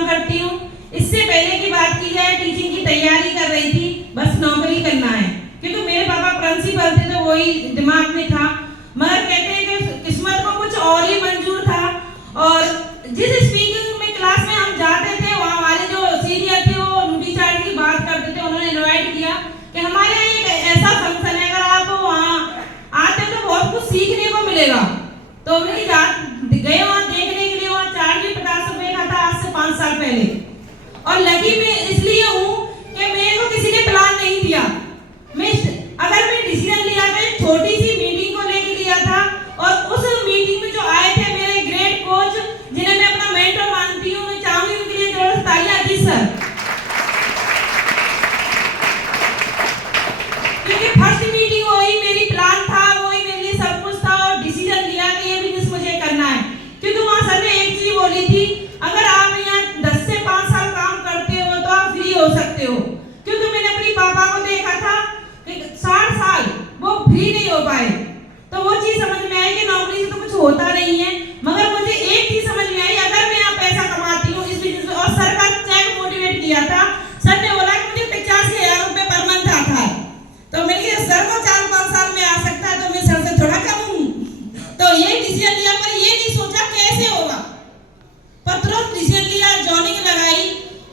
काम करती हूँ। इससे पहले की बात की जाए, टीचिंग की तैयारी कर रही थी, बस नौकरी करना है, क्योंकि मेरे पापा प्रिंसिपल थे तो वही दिमाग में था। मगर कहते हैं कि किस्मत को कुछ और ही मंजूर था। और जिस स्पीकिंग में क्लास में हम जाते थे, वहाँ हमारे जो सीनियर थे वो टीचर की बात करते थे। उन्होंने इनवाइट किया कि हमारे यहाँ एक ऐसा फंक्शन है, अगर आप वहाँ आते तो बहुत कुछ सीखने को मिलेगा। तो हमने गए वहाँ देखने के लिए। वहाँ चार्ज भी 50 रुपए का था, आज से 5 साल पहले। और लगी मैं इसलिए हूँ कि मेरे को किसी ने प्लान नहीं दिया। अगर मैं डिसीजन लिया तो एक छोटी सी मीटिंग को लेके लिया था, और उस मीटिंग में जो आए थे मेरे ग्रेट कोच, जिन्हें मैं अपना मेंटर मानती हूँ, मैं चाहूंगी उनके लिए जोरदार तालियां दी सर। क्योंकि फर्स्ट मीटिंग वही मेरी प्लान था, वही मेरे लिए सब कुछ था, और डिसीजन लिया कि ये बिजनेस मुझे करना है। क्योंकि वहाँ सर ने एक चीज बोली थी, अगर आप यहाँ 10 से 5 साल काम करते हो तो आप फ्री हो सकते हो। क्योंकि मैंने अपनी पापा को देखा था कि 60 साल वो फ्री नहीं हो पाए। तो वो चीज समझ में आई कि नौकरी से तो कुछ होता नहीं है। मगर मुझे एक चीज समझ में आई, अगर मैं यहाँ पैसा कमाती हूँ इस बिजनेस में, और सर का चेक मोटिवेट किया था। सर ने बोला कि मुझे 85,000 रुपए पर मंथ आता है। तो मैंने कहा सर को 4-5 साल में आ सकता है, तो मैं सर से थोड़ा कम हूँ। तो ये डिसीजन लिया, पर ये नहीं सोचा कैसे होगा, पर तुरंत डिसीजन लिया, जॉइनिंग लगाई।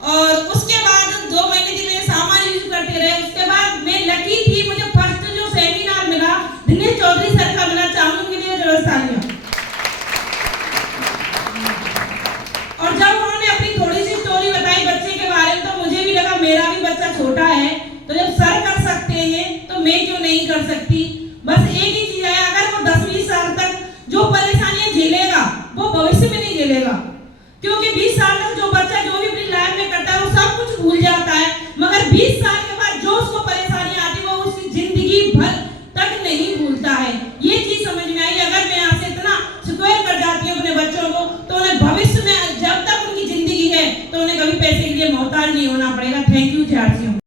और उसके बाद 2 महीने के लिए सामान यूज करते रहे। उसके बाद मैं लकी थी, मुझे फर्स्ट जो सेमिनार मिला दिनेश चौधरी सर का मिला, चाहूंगी उनके लिए जोरदार तालियां। और जब उन्होंने अपनी थोड़ी सी स्टोरी बताई बच्चे के बारे में, तो मुझे भी लगा मेरा भी बच्चा छोटा है, तो जब सर कर सकते हैं तो मैं क्यों नहीं कर सकती। बस एक ही चीज है, अगर वो 10-20 साल तक जो परेशानियां झेलेगा वो भविष्य में नहीं झेलेगा। क्योंकि 20 साल तक जो बच्चा जो भी अपनी लाइफ में करता है वो सब कुछ भूल जाता है, मगर 20 साल के बाद जो उसको परेशानी आती है वो उसकी जिंदगी भर तक नहीं भूलता है। ये चीज समझ में आई। अगर मैं यहाँ से इतना सिक्योर कर जाती हूँ अपने बच्चों को, तो उन्हें भविष्य में जब तक उनकी जिंदगी है तो उन्हें कभी पैसे के लिए मोहताज नहीं होना पड़ेगा। Thank you झारसियों।